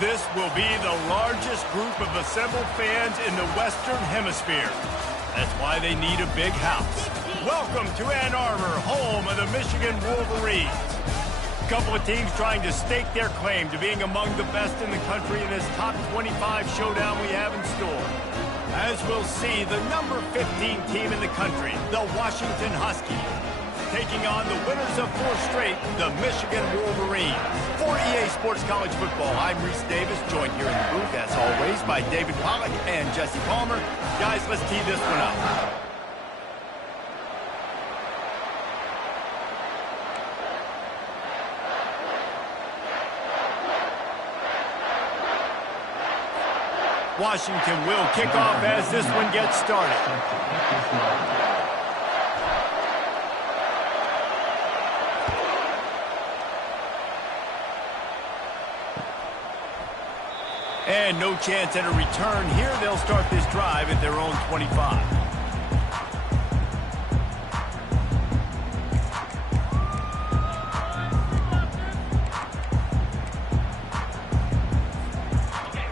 This will be the largest group of assembled fans in the Western Hemisphere. That's why they need a big house. Welcome to Ann Arbor, home of the Michigan Wolverines. A couple of teams trying to stake their claim to being among the best in the country in this top 25 showdown we have in store. As we'll see, the number 15 team in the country, the Washington Huskies, taking on the winners of 4 straight, the Michigan Wolverines. For EA Sports College Football, I'm Reese Davis, joined here in the booth, as always, by David Pollack and Jesse Palmer. Guys, let's tee this one up. Washington will kick off as this one gets started. And no chance at a return here. They'll start this drive at their own 25.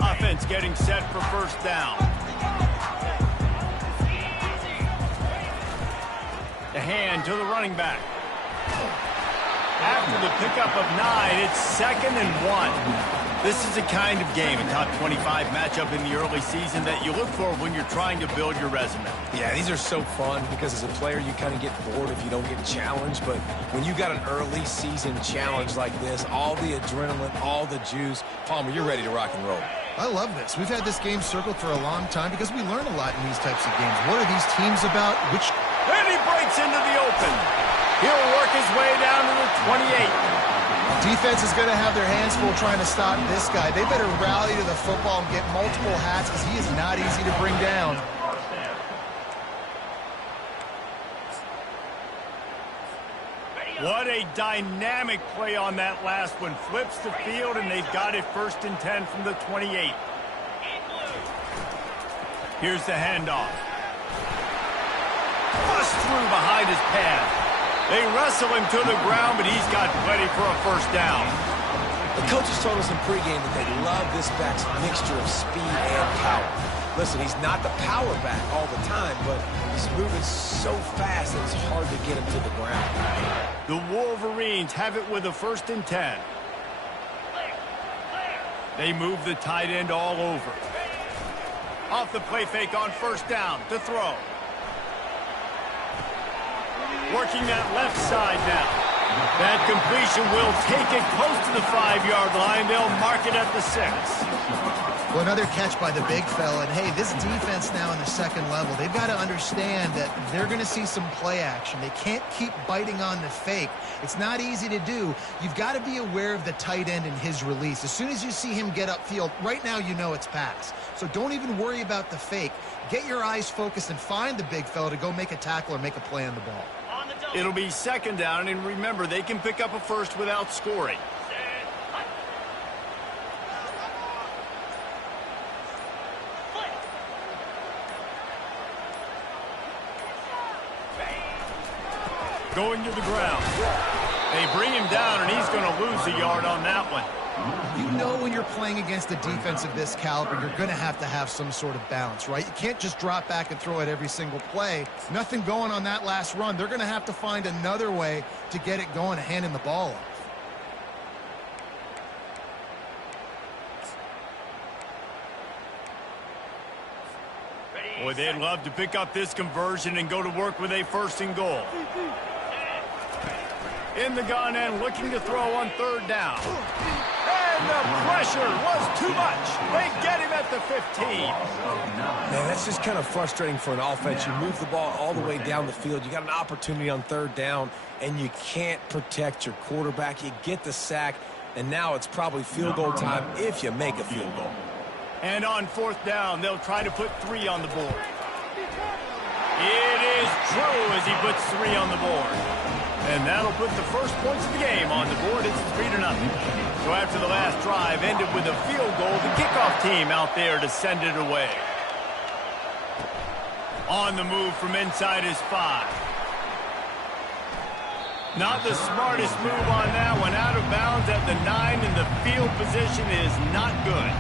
Offense getting set for first down. The hand to the running back. After the pickup of 9, it's 2nd and 1. This is the kind of game, a top 25 matchup in the early season, that you look for when you're trying to build your resume. Yeah, these are so fun because as a player, you kind of get bored if you don't get challenged. But when you got an early season challenge like this, all the adrenaline, all the juice, Palmer, you're ready to rock and roll. I love this. We've had this game circled for a long time because we learn a lot in these types of games. What are these teams about? And he breaks into the open. He'll work his way down to the 28. Defense is going to have their hands full trying to stop this guy. They better rally to the football and get multiple hats because he is not easy to bring down. What a dynamic play on that last one. Flips the field, and they've got it 1st and 10 from the 28. Here's the handoff. Bust through behind his pad. They wrestle him to the ground, but he's got plenty for a first down. The coaches told us in pregame that they love this back's mixture of speed and power. Listen, he's not the power back all the time, but he's moving so fast that it's hard to get him to the ground. The Wolverines have it with a 1st and 10. They move the tight end all over. Off the play fake on first down to throw. Working that left side now. That completion will take it close to the 5-yard line. They'll mark it at the 6. Well, another catch by the big fella. And, hey, this defense now in the 2nd level, they've got to understand that they're going to see some play action. They can't keep biting on the fake. It's not easy to do. You've got to be aware of the tight end and his release. As soon as you see him get upfield, right now you know it's pass. So don't even worry about the fake. Get your eyes focused and find the big fella to go make a tackle or make a play on the ball. It'll be 2nd down, and remember, they can pick up a first without scoring. Going to the ground. They bring him down, and he's going to lose a yard on that one. You know when you're playing against a defense of this caliber, you're going to have some sort of balance, right? You can't just drop back and throw it every single play. Nothing going on that last run. They're going to have to find another way to get it going, handing the ball off. Boy, they'd love to pick up this conversion and go to work with a 1st and goal. In the gun and looking to throw on 3rd down. And the pressure was too much. They get him at the 15. Man, that's just kind of frustrating for an offense. You move the ball all the way down the field. You got an opportunity on 3rd down, and you can't protect your quarterback. You get the sack, and now it's probably field goal time if you make a field goal. And on 4th down, they'll try to put 3 on the board. It is true as he puts 3 on the board. And that'll put the first points of the game on the board. It's 3-0. So after the last drive ended with a field goal, the kickoff team out there to send it away. On the move from inside his 5. Not the smartest move on that one. Out of bounds at the 9, and the field position is not good.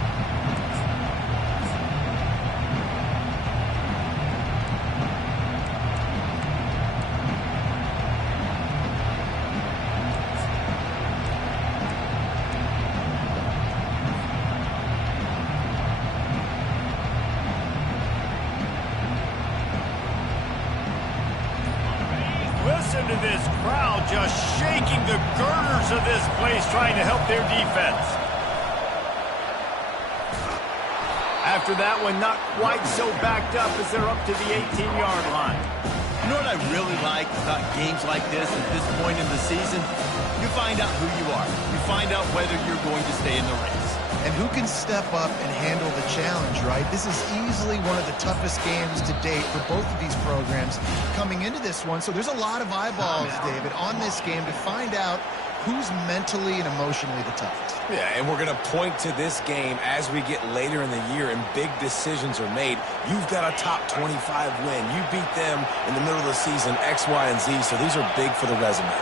Listen to this crowd just shaking the girders of this place, trying to help their defense. After that one, not quite so backed up as they're up to the 18-yard line. You know what I really like about games like this at this point in the season? You find out who you are. You find out whether you're going to stay in the race. And who can step up and handle the challenge, right? This is easily one of the toughest games to date for both of these programs coming into this one. So there's a lot of eyeballs, David, on this game to find out who's mentally and emotionally the toughest. Yeah, and we're going to point to this game as we get later in the year and big decisions are made. You've got a top 25 win. You beat them in the middle of the season, X, Y, and Z, so these are big for the resume.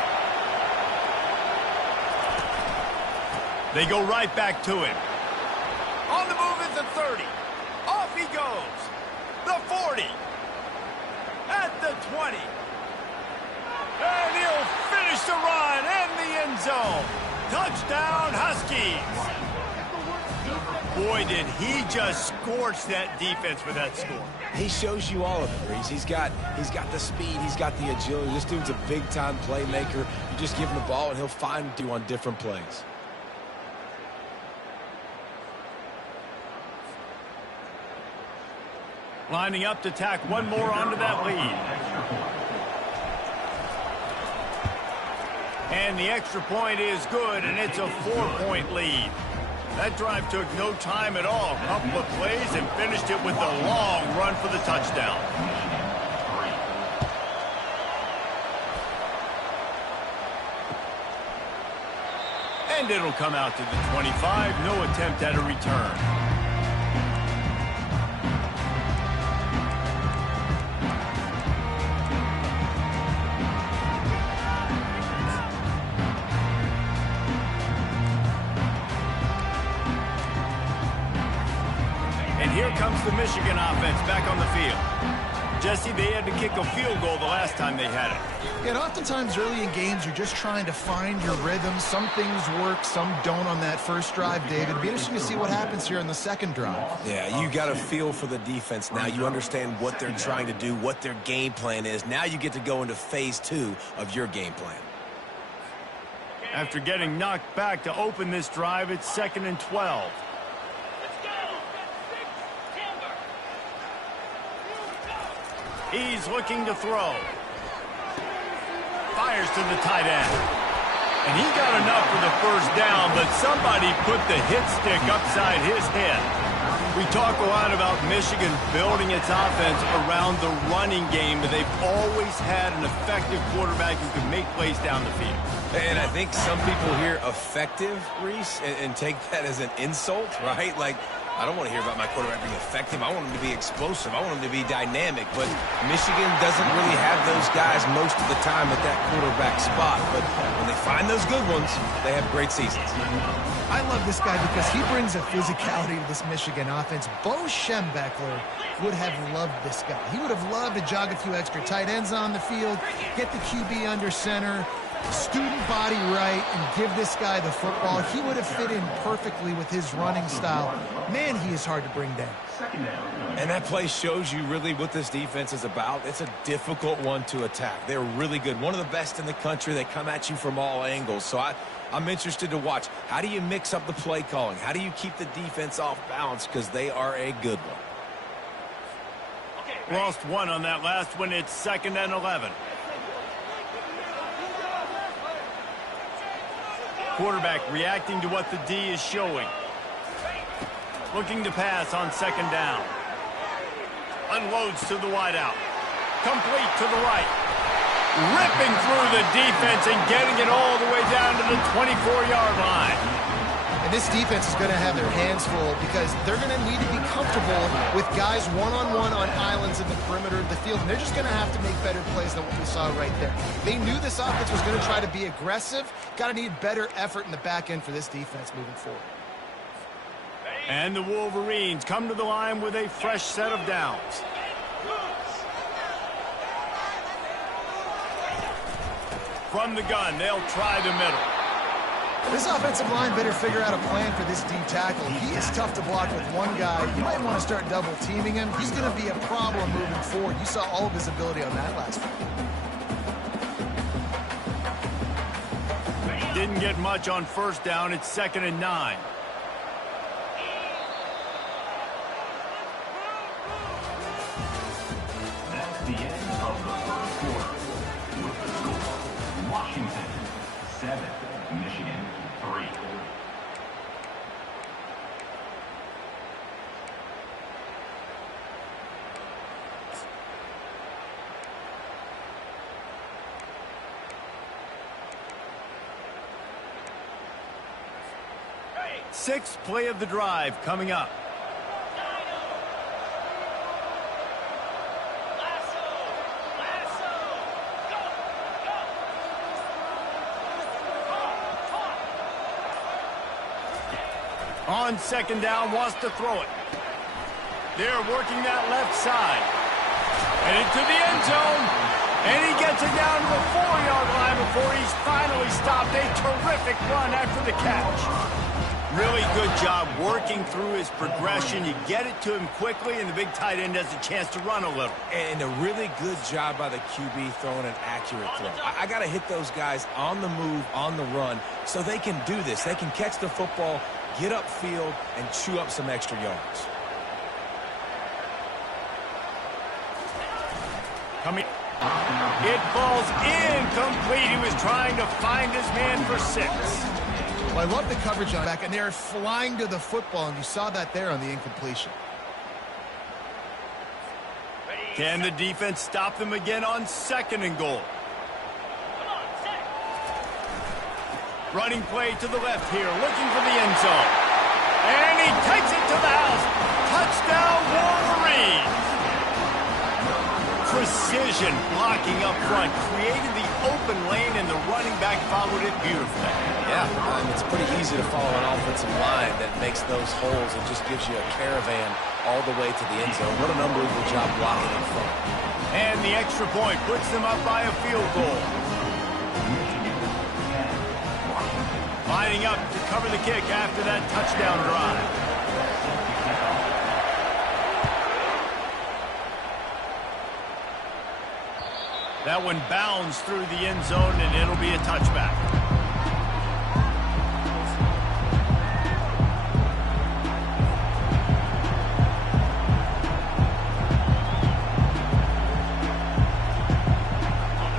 They go right back to him. On the move is the 30. Off he goes. The 40. At the 20. And he'll finish the run in the end zone. Touchdown, Huskies. Boy, did he just scorch that defense with that score. He shows you all of it, Reese. He's got the speed. He's got the agility. This dude's a big-time playmaker. You just give him the ball, and he'll find you on different plays. Lining up to tack one more onto that lead. And the extra point is good, and it's a 4-point lead. That drive took no time at all. A couple of plays and finished it with a long run for the touchdown. And it'll come out to the 25. No attempt at a return. Here comes the Michigan offense back on the field. Jesse, they had to kick a field goal the last time they had it. Yeah, and oftentimes early in games, you're just trying to find your rhythm. Some things work, some don't on that first drive, David. It'll be interesting to see what happens here in the second drive. Yeah, you got a feel for the defense now. You understand what they're trying to do, what their game plan is. Now you get to go into phase 2 of your game plan. After getting knocked back to open this drive, it's 2nd and 12. He's looking to throw. Fires to the tight end. And he got enough for the first down, but somebody put the hit stick upside his head. We talk a lot about Michigan building its offense around the running game, but they've always had an effective quarterback who can make plays down the field. And I think some people hear effective, Reese, and take that as an insult, right? Like, I don't want to hear about my quarterback being effective. I want him to be explosive. I want him to be dynamic. But Michigan doesn't really have those guys most of the time at that quarterback spot. But when they find those good ones, they have great seasons. I love this guy because he brings a physicality to this Michigan offense. Bo Schembechler would have loved this guy. He would have loved to jog a few extra tight ends on the field, get the QB under center, student body right, and give this guy the football. He would have fit in perfectly with his running style. Man, he is hard to bring down. And that play shows you really what this defense is about. It's a difficult one to attack. They're really good. One of the best in the country. They come at you from all angles. So I'm interested to watch. How do you mix up the play calling? How do you keep the defense off balance? Because they are a good one. Lost one on that last one. It's 2nd and 11. Quarterback reacting to what the D is showing. Looking to pass on 2nd down. Unloads to the wideout. Complete to the right. Ripping through the defense and getting it all the way down to the 24-yard line. And this defense is going to have their hands full because they're going to need to be comfortable with guys one-on-one on islands in the perimeter of the field, and they're just going to have to make better plays than what we saw right there. They knew this offense was going to try to be aggressive. Got to need better effort in the back end for this defense moving forward. And the Wolverines come to the line with a fresh set of downs. From the gun, they'll try the middle. This offensive line better figure out a plan for this D tackle. He is tough to block with one guy. You might want to start double teaming him. He's going to be a problem moving forward. You saw all of his ability on that last one. Didn't get much on first down. It's 2nd and 9. That's the end of the first quarter. With the score, Washington 7, Michigan 3. Sixth play of the drive coming up. On 2nd down, wants to throw it. They're working that left side. And into the end zone. And he gets it down to the 4-yard line before he's finally stopped. A terrific run after the catch. Really good job working through his progression. You get it to him quickly, and the big tight end has a chance to run a little. And a really good job by the QB throwing an accurate throw. I got to hit those guys on the move, on the run, so they can do this. They can catch the football, get upfield, and chew up some extra yards. Coming. It falls incomplete. He was trying to find his man for 6. Well, I love the coverage on back, and they're flying to the football, and you saw that there on the incompletion. Can the defense stop them again on 2nd and goal? Running play to the left here, looking for the end zone. And he takes it to the house. Touchdown, Wolverines. Precision blocking up front, created the open lane, and the running back followed it beautifully. Yeah, it's pretty easy to follow an offensive line that makes those holes and just gives you a caravan all the way to the end zone. What an unbelievable job blocking in front. And the extra point puts them up by a field goal. Lining up to cover the kick after that touchdown drive. That one bounds through the end zone, and it'll be a touchback.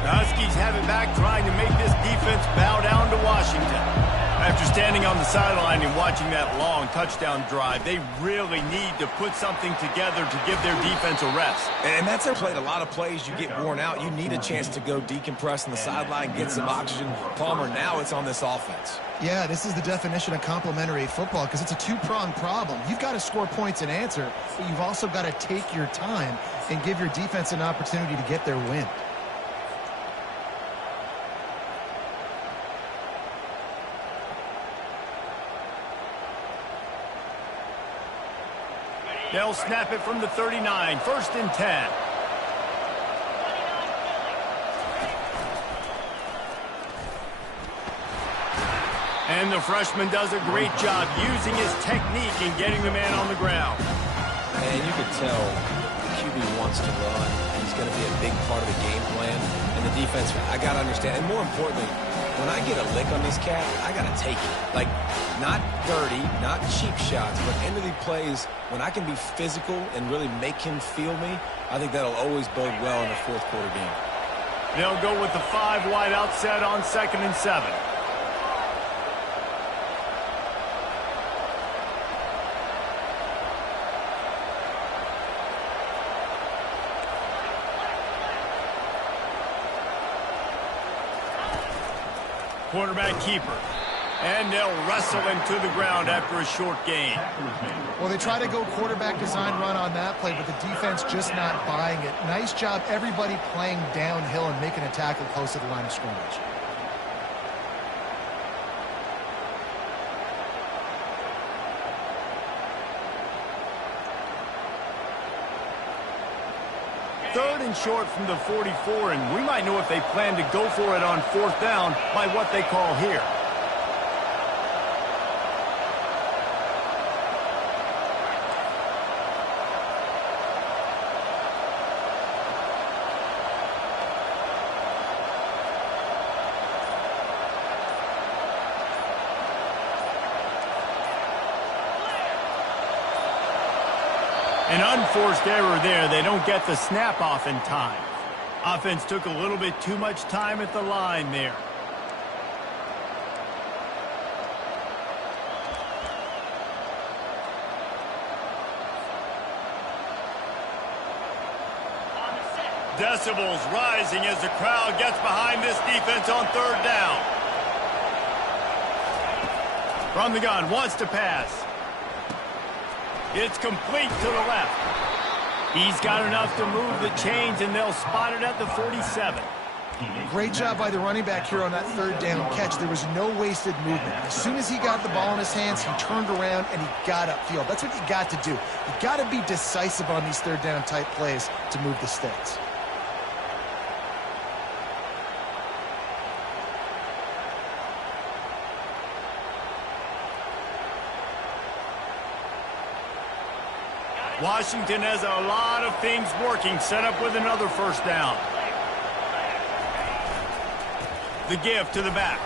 The Huskies have it back, trying to make this defense bow down to Washington. After standing on the sideline and watching that long touchdown drive, they really need to put something together to give their defense a rest. And that's played a lot of plays. You get worn out. You need a chance to go decompress on the sideline, get some oxygen. Palmer, now it's on this offense. Yeah, this is the definition of complementary football because it's a two-pronged problem. You've got to score points and answer, but you've also got to take your time and give your defense an opportunity to get their win. They'll snap it from the 39, 1st and 10. And the freshman does a great job using his technique and getting the man on the ground. And you could tell the QB wants to run. He's going to be a big part of the game plan. And the defense, I got to understand. And more importantly, when I get a lick on this cat, I got to take it. Like, not dirty, not cheap shots, but end of the plays, when I can be physical and really make him feel me, I think that'll always bode well in a fourth quarter game. They'll go with the 5 wide out set on 2nd and 7. Quarterback keeper. And they'll wrestle him to the ground after a short gain. Well, they try to go quarterback design run on that play, but the defense just not buying it. Nice job, everybody playing downhill and making a tackle close to the line of scrimmage. Third and short from the 44, and we might know if they plan to go for it on fourth down by what they call here. An unforced error there. They don't get the snap off in time. Offense took a little bit too much time at the line there. Decibels rising as the crowd gets behind this defense on third down. From the gun, wants to pass. It's complete to the left. He's got enough to move the chains, and they'll spot it at the 47. Great job by the running back here on that third down catch. There was no wasted movement. As soon as he got the ball in his hands, he turned around and he got upfield. That's what you got to do. You got to be decisive on these third down type plays to move the sticks. Washington has a lot of things working, set up with another first down. The give to the back.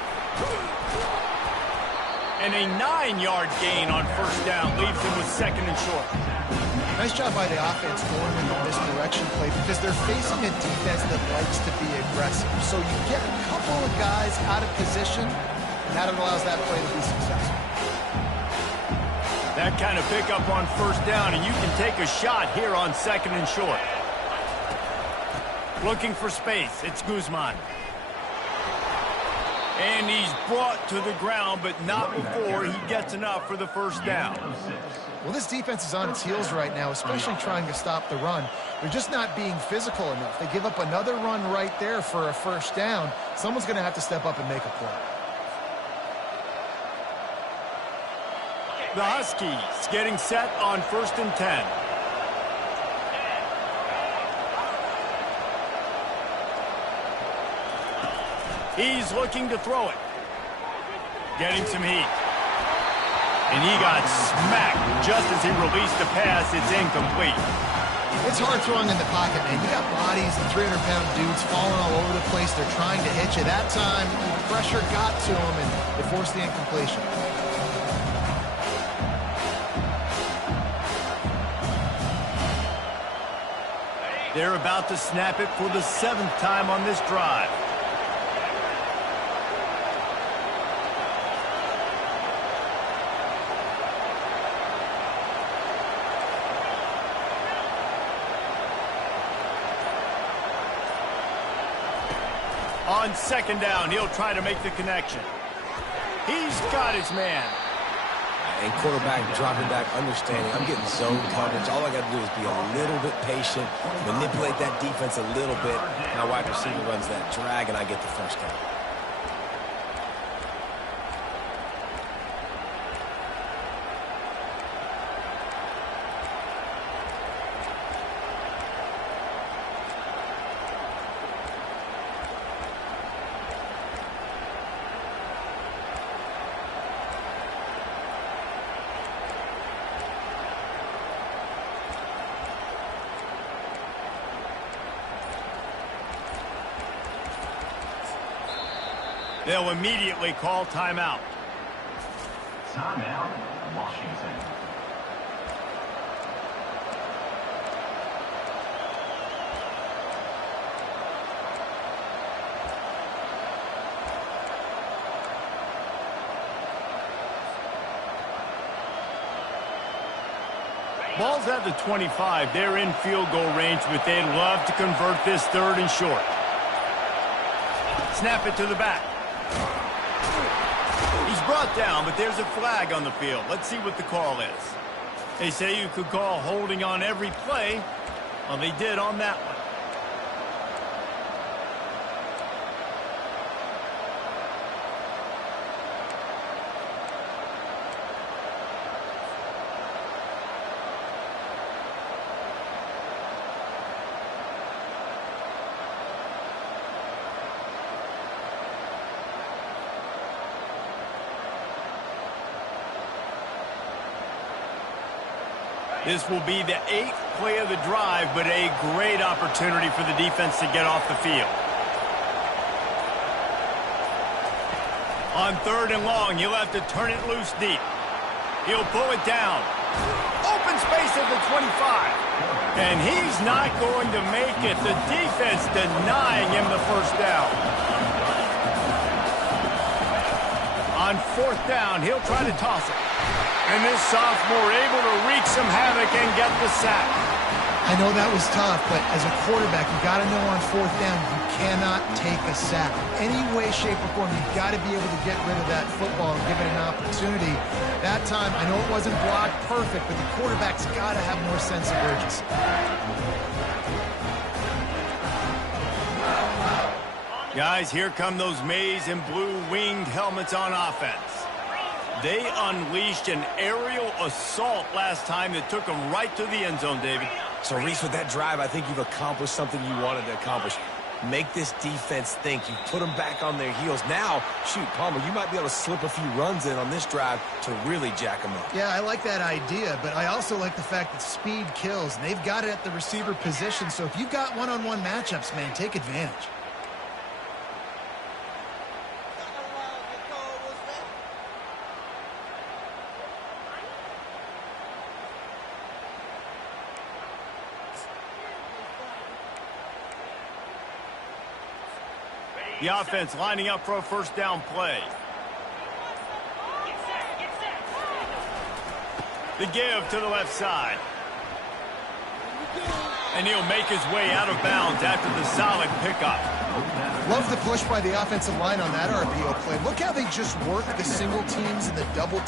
And a 9-yard gain on first down leaves them with second and short. Nice job by the offense going in the misdirection play because they're facing a defense that likes to be aggressive. So you get a couple of guys out of position, and that allows that play to be successful. That kind of pickup on first down, and you can take a shot here on second and short. Looking for space. It's Guzman. And he's brought to the ground, but not before he gets enough for the first down. Well, this defense is on its heels right now, especially trying to stop the run. They're just not being physical enough. They give up another run right there for a first down. Someone's going to have to step up and make a play. The Huskies getting set on first and 10. He's looking to throw it. Getting some heat. And he got smacked just as he released the pass. It's incomplete. It's hard throwing in the pocket, man. You got bodies and 300-pound dudes falling all over the place. They're trying to hit you. That time, the pressure got to him, and it forced the incompletion. They're about to snap it for the 7th time on this drive. On second down, he'll try to make the connection. He's got his man. And quarterback dropping back, understanding, I'm getting zone coverage. All I got to do is be a little bit patient, manipulate that defense a little bit. My wide receiver runs that drag, and I get the first down. They'll immediately call timeout. Timeout, Washington. Ball's at the 25. They're in field goal range, but they'd love to convert this third and short. Snap it to the back. He's brought brought down, but there's a flag on the field. Let's see what the call is. They say you could call holding on every play. Well, they did on that one. This will be the 8th play of the drive, but a great opportunity for the defense to get off the field. On 3rd and long, he'll have to turn it loose deep. He'll pull it down. Open space at the 25. And he's not going to make it. The defense denying him the first down. On 4th down, he'll try to toss it. And this sophomore able to wreak some havoc and get the sack. I know that was tough, but as a quarterback, you got to know on 4th down, you cannot take a sack. Any way, shape, or form, you've got to be able to get rid of that football and give it an opportunity. That time, I know it wasn't blocked perfect, but the quarterback's got to have more sense of urgency. Guys, here come those maize and blue winged helmets on offense. They unleashed an aerial assault last time that took them right to the end zone, David. So, Reese, with that drive, I think you've accomplished something you wanted to accomplish. Make this defense think. You put them back on their heels. Now, shoot, Palmer, you might be able to slip a few runs in on this drive to really jack them up. Yeah, I like that idea, but I also like the fact that speed kills, and they've got it at the receiver position. So if you've got one-on-one matchups, man, take advantage. The offense lining up for a first down play. The give to the left side. And he'll make his way out of bounds after the solid pickup. Love the push by the offensive line on that RPO play. Look how they just work the single teams and the double